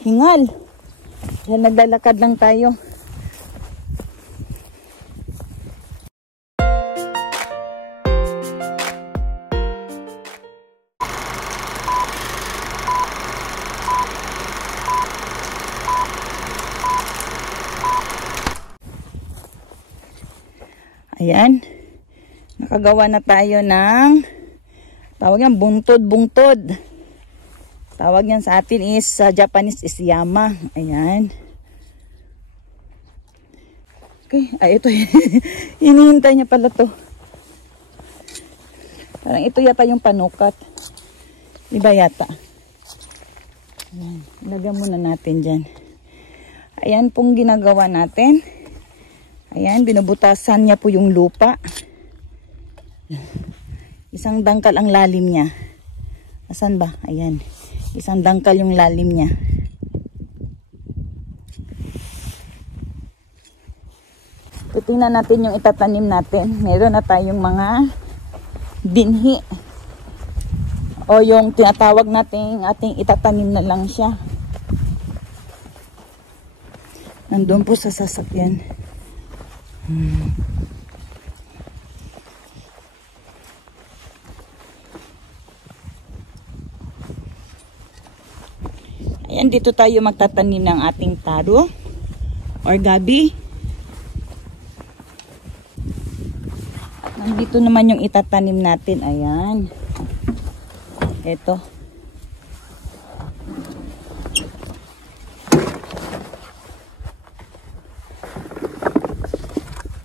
hingal. Yan, naglalakad lang tayo. Ayan. Nakagawa na tayo ng tawag yan, bungtod. Tawag yan sa atin is, sa Japanese is yama. Ayan. Okay. Ay, ito. Hinihintay niya pala to. Parang ito yata yung panukat. Iba yata. Ayan. Ilagyan muna natin dyan. Ayan pong ginagawa natin. Ayan, binubutasan niya po yung lupa. Isang dangkal ang lalim niya. Asan ba? Ayan. Isang dangkal yung lalim niya. Titingnan natin yung itatanim natin. Meron na tayong mga binhi. O yung tinatawag natin ating itatanim na lang siya. Nandun po sa sasakyan. Ayan, dito tayo magtatanim ng ating taro or gabi. At nandito naman yung itatanim natin. Ayan. Ito.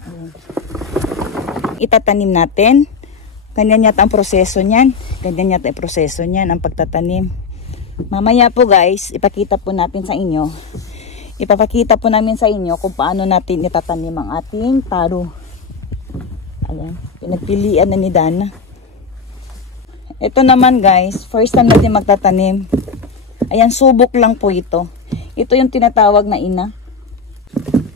Ayan. Itatanim natin. Ganyan yata ang proseso niyan. Ganyan yata ang proseso niyan, ang pagtatanim. Mamaya po guys, ipakita po natin sa inyo. Ipapakita po namin sa inyo kung paano natin itatanim ang ating taro. Ayan, pinagpilian na ni Dana. Ito naman guys, first time natin magtatanim. Ayan, subok lang po ito. Ito yung tinatawag na ina.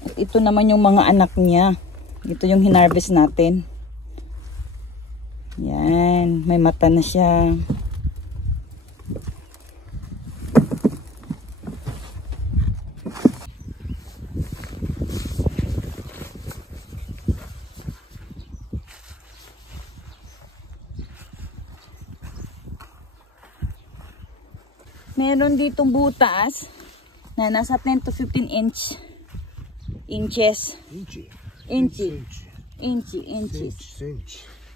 At ito naman yung mga anak niya. Ito yung hinarvest natin. Yan, may mata na siya. Meron ditong butas na nasa 10 to 15 inches.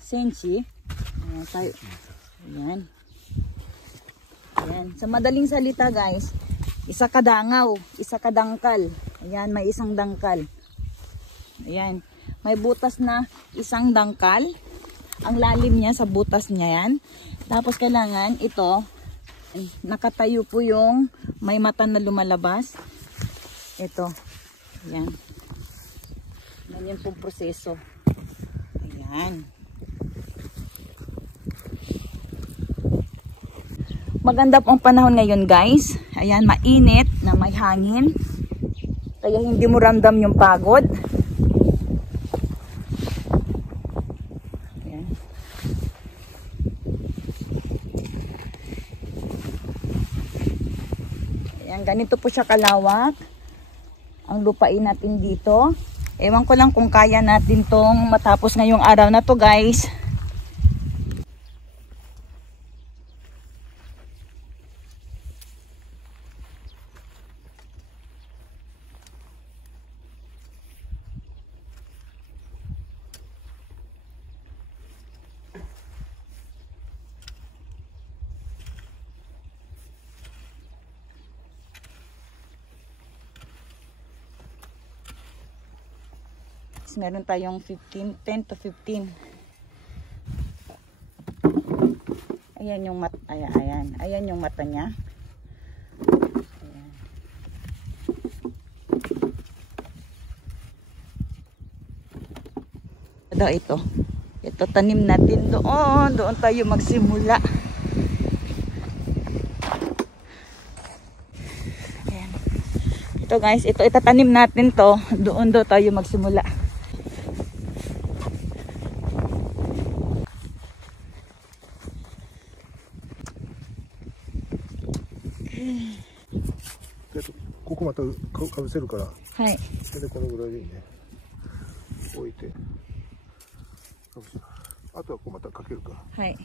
Senchi. Ayan. Ayan. Sa madaling salita guys, isa kadangaw, isa kadangkal. Ayan, may isang dangkal. Ayan. May butas na isang dangkal. Ang lalim niya sa butas niya yan. Tapos kailangan ito, nakatayo po yung may mata na lumalabas. Ito. Ayan. Ganyan pong proseso. Ayan. Maganda po ang panahon ngayon guys. Ayan, mainit na may hangin. Kaya hindi mo ramdam yung pagod. Ayan. Ayan, ganito po siya kalawak. Ang lupain natin dito. Ewan ko lang kung kaya natin tong matapos ngayong araw na to guys. Meron tayong 10 to 15. Ayan yung mata, ayan yung mata niya. Ayan. Ito tanim natin doon tayo magsimula. Ayan. Ito guys, ito itatanim natin to, doon tayo magsimula. でここまたかぶせるから、はい。でこのぐらいでいいね。置いてかぶせる。あとはこうまたかけるか。はい。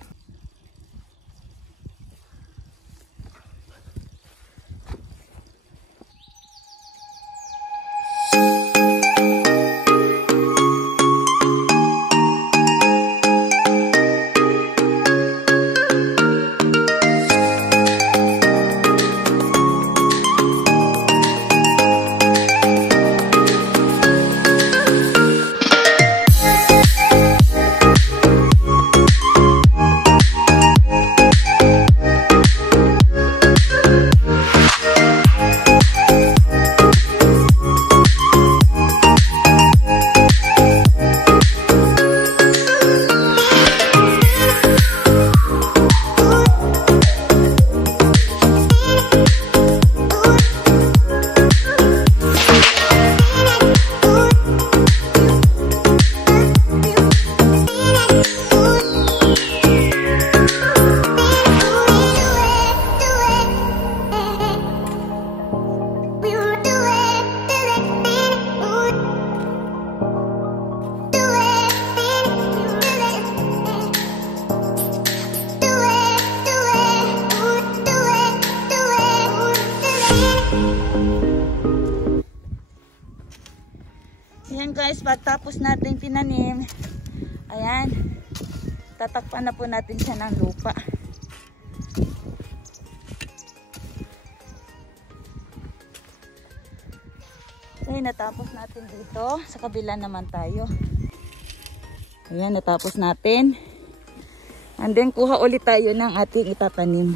Ayan guys, pagtapos natin tinanim, ayan, tatakpan na po natin siya ng lupa. Okay, natapos natin dito. Sa kabila naman tayo. Ayan, natapos natin. And then, kuha ulit tayo ng ating itatanim.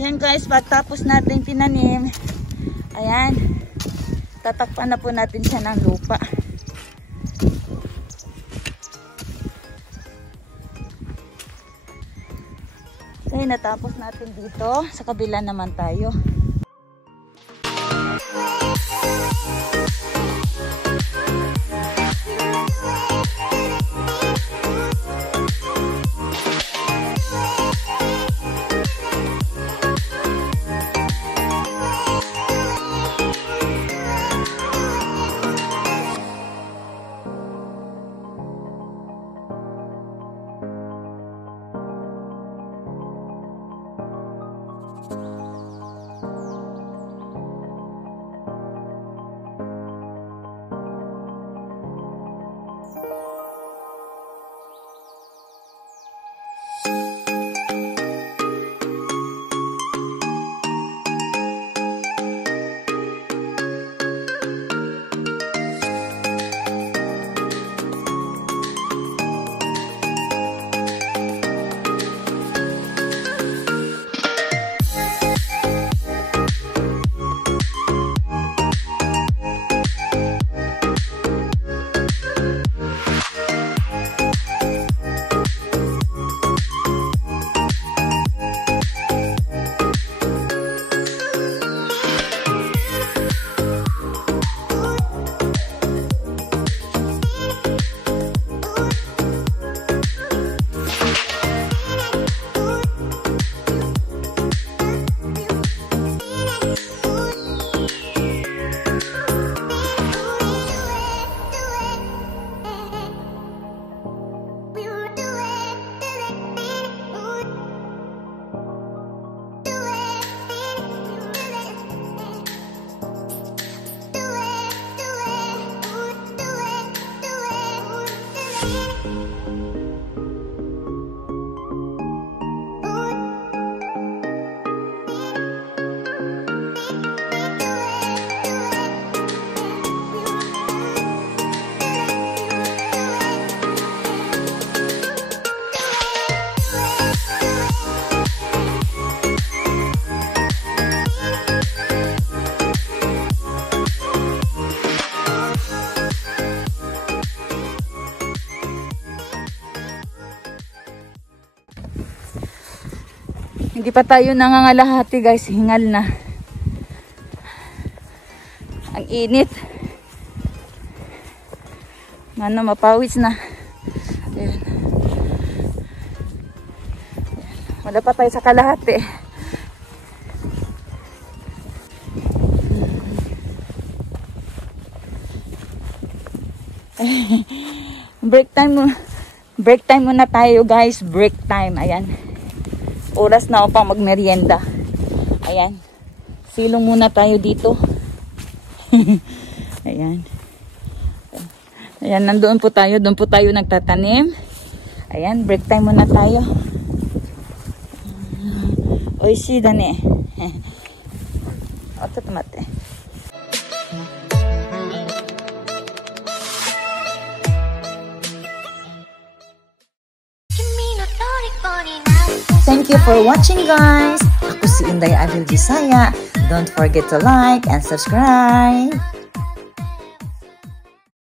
Ayan guys, pagtapos natin tinanim, ayan, tatakpan na po natin siya ng lupa. Okay, natapos natin dito. Sa kabila naman tayo. Hindi pa tayo nangangalahati guys, hingal na. Ang init. Ano, mapawis na. Ayan. Wala pa tayo sa kalahati. Break time muna tayo guys. Break time. Ayan. Oras na upang magmerienda. Ayan. Silong muna tayo dito. Ayan. Ayan, nandoon po tayo. Doon po tayo nagtatanim. Ayan, break time muna tayo. Oishii da ne. O, tatto matte. Thank you for watching guys. Ako si Inday Adil Bisaya. Don't forget to like and subscribe.